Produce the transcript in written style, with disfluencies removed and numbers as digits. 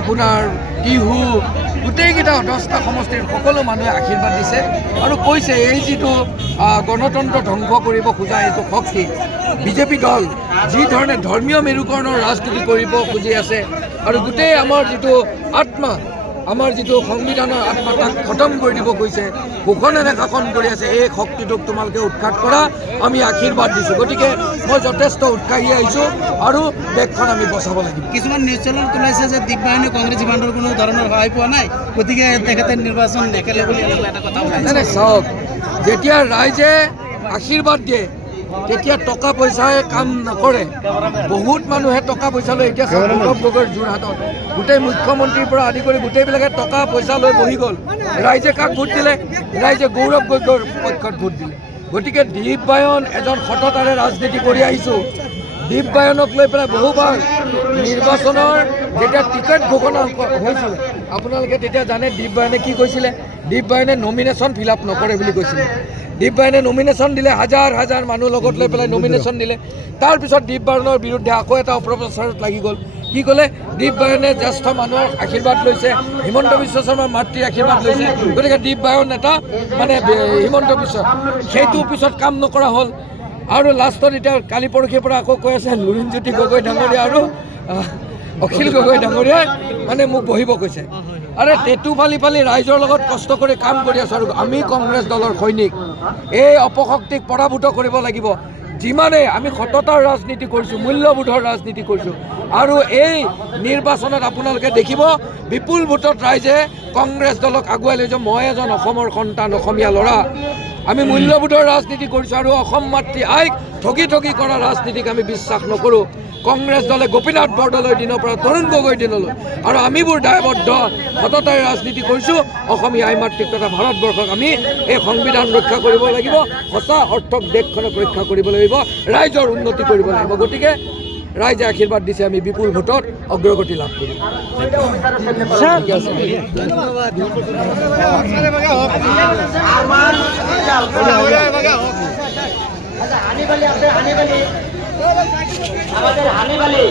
আপোনাৰ টিহু গোটেইকেইটা 10টা সমষ্টিৰ সকলো মানুহে আশীৰ্বাদ দিছে আৰু কৈছে এই যিটো গণতন্ত্ৰ ধ্বংস কৰিব খোজা এইটো শক্তি বিজেপি দল যি ধৰণে ধৰ্মীয় মেৰুকৰণৰ ৰাজনীতি কৰিব খুজি আছে আৰু গোটেই আমাৰ যিটো আত্মা আমাৰ যিটো সংবিধানৰ আত্মা তাক খতম কৰি দিব কৈছে শোষণেৰে শাসন কৰি আছে এই শক্তিটোক তোমালোকে উৎখাত কৰা আমি আশীৰ্বাদ দিছোঁ গতিকে মই যথেষ্ট উৎসাহী আহিছোঁ আৰু দেশখন আমি বচাব লাগিব কিছুমান নিউজ চেনেলত ওলাইছে যে দিব্যায়নে কংগ্ৰেছ ইমানৰ কোনো ধৰণৰ সহায় পোৱা নাই গতিকে তেখেতে নিৰ্বাচন নেখেলে বুলি এটা কথা ওলাইছে চাওক যেতিয়া ৰাইজে আশীৰ্বাদ দিয়ে তেতিয়া টকা পইচাই কাম নকৰে বহুত মানুহে টকা পইচা লৈ এতিয়া গৌৰৱ গগৈৰ যোৰহাটত গোটেই মুখ্যমন্ত্ৰীৰ পৰা আদি কৰি গোটেইবিলাকে টকা পইচা লৈ বহি গ'ল ৰাইজে কাক ভোট দিলে ৰাইজে গৌৰৱ গগৈৰ পক্ষত ভোট দিলে গতিকে দিব্যায়ন এজন সততাৰে ৰাজনীতি কৰি আহিছোঁ দিব্যায়নক লৈ পেলাই বহুবাৰ নিৰ্বাচনৰ যেতিয়া টিকেট ঘোষণা হৈছিল আপোনালোকে তেতিয়া জানে দিব্যায়নে কি কৈছিলে দিব্যায়নে নমিনেশ্যন ফিল আপ নকৰে বুলি কৈছিলে দিব্যায়নে নমিনেশ্যন দিলে হাজাৰ হাজাৰ মানুহ লগত লৈ পেলাই নমিনেশ্যন দিলে তাৰপিছত দিব্যায়নৰ বিৰুদ্ধে আকৌ এটা অপপ্ৰচাৰত লাগি গ'ল কি ক'লে দিব্যায়নে জ্যেষ্ঠ মানুহৰ আশীৰ্বাদ লৈছে হিমন্ত বিশ্ব শৰ্মাৰ মাতৃৰ আশীৰ্বাদ লৈছে গতিকে দিব্যায়ন এটা মানে হিমন্ত বিশ্ব সেইটো পিছত কাম নকৰা হ'ল আৰু লাষ্টত এতিয়া কালি পৰহিৰ পৰা আকৌ কৈ আছে লুৰিণজ্যোতি গগৈ ডাঙৰীয়া আৰু অখিল গগৈ ডাঙৰীয়াই মানে মোক বহিব কৈছে আৰে টেটু ফালি ফালি ৰাইজৰ লগত কষ্ট কৰি কাম কৰি আছোঁ আৰু আমি কংগ্ৰেছ দলৰ সৈনিক এই অপশক্তিক পৰাভূত কৰিব লাগিব যিমানে আমি সততাৰ ৰাজনীতি কৰিছোঁ মূল্যবোধৰ ৰাজনীতি কৰিছোঁ আৰু এই নিৰ্বাচনত আপোনালোকে দেখিব বিপুল ভোটত ৰাইজে কংগ্ৰেছ দলক আগুৱাই লৈ যাওঁ মই এজন অসমৰ সন্তান অসমীয়া ল'ৰা আমি মূল্যবোধৰ ৰাজনীতি কৰিছোঁ আৰু অসম মাতৃ আইক ঠগি ঠগি কৰা ৰাজনীতিক আমি বিশ্বাস নকৰোঁ কংগ্ৰেছ দলে গোপীনাথ বৰদলৈৰ দিনৰ পৰা তৰুণ গগৈৰ দিনলৈ আৰু আমিবোৰ দায়বদ্ধ সততাৰে ৰাজনীতি কৰিছোঁ অসমীয়া আই মাতৃক তথা ভাৰতবৰ্ষক আমি এই সংবিধান ৰক্ষা কৰিব লাগিব সঁচা অৰ্থক দেশখনক ৰক্ষা কৰিব লাগিব ৰাইজৰ উন্নতি কৰিব লাগিব গতিকে ৰাইজে আশীৰ্বাদ দিছে আমি বিপুল ভোটত অগ্ৰগতি লাভ কৰিম আমাদেৰ হানিবালি